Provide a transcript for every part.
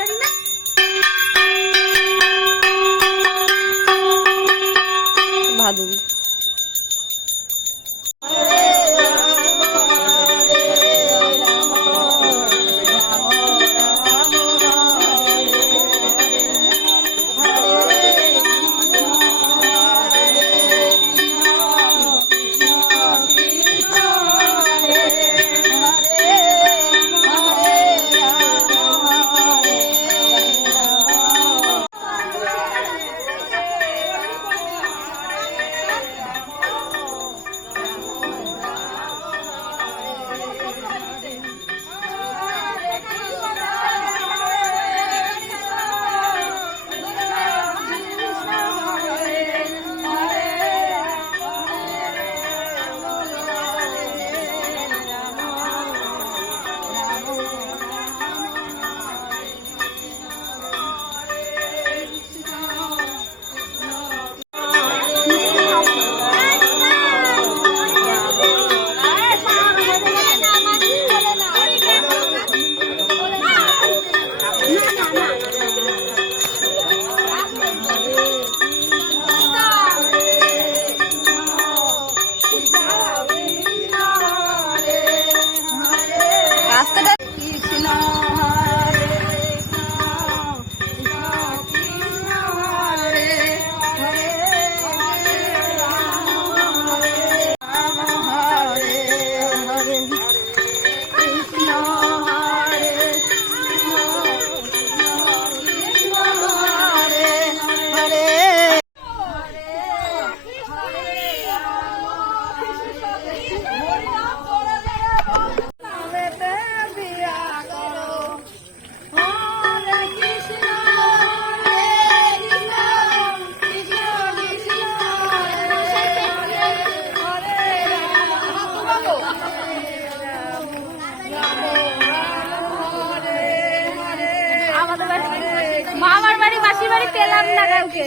পারি না। ভাদুরী আমাদের বাড়ি মামার বাড়ি মাসির বাড়ি পেলাম না কাউকে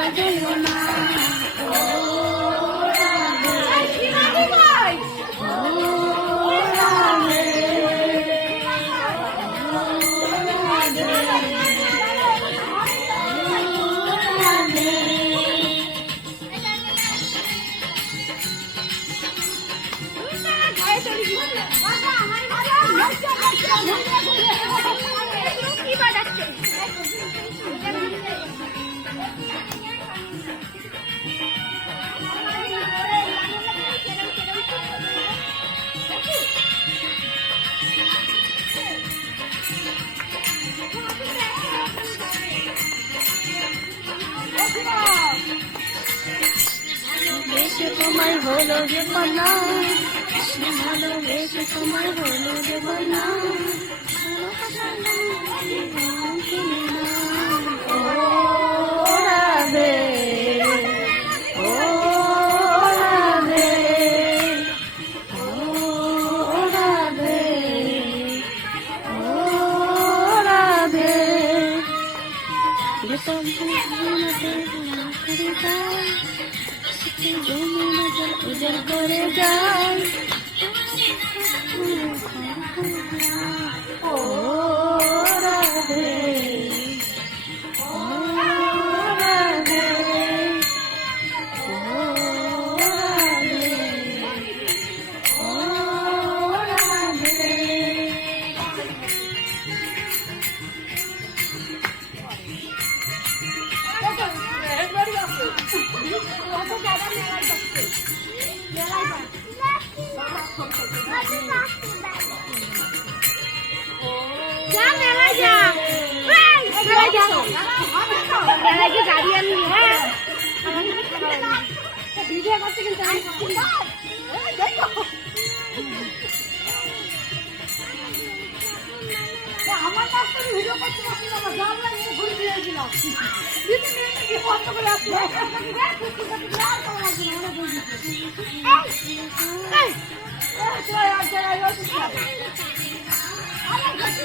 হলো যে ভালোবেসে তোমায় হলো রে বনা সে ভালোবেসে তোমায় হলো রে বনা Thank you. যেত যমুনা জল উজাড় করে যায় ও রাধে। ভিডিও করতে কিন্তু আমার কাছ থেকে ভিডিও করতে পারছি না, আমার জানলা নিয়ে ঘুরে দিয়েছিলাম দিদি, মেয়ে কি বন্ধ করে আসলো? আপনাকে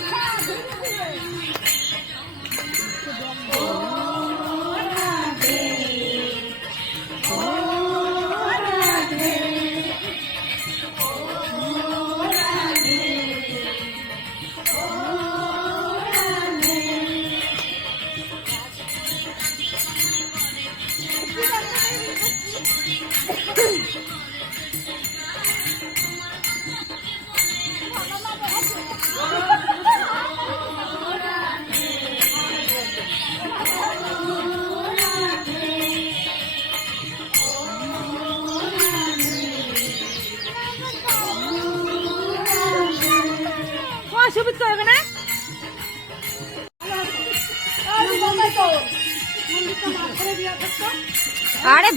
অসুবিধা হবে না? আরে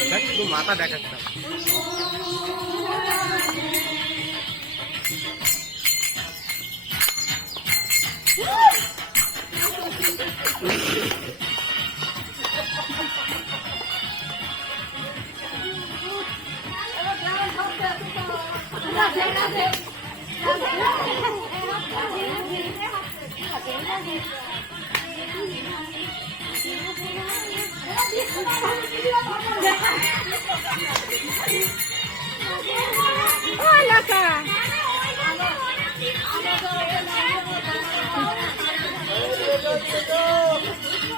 তাই না বাস দেখ Let's go!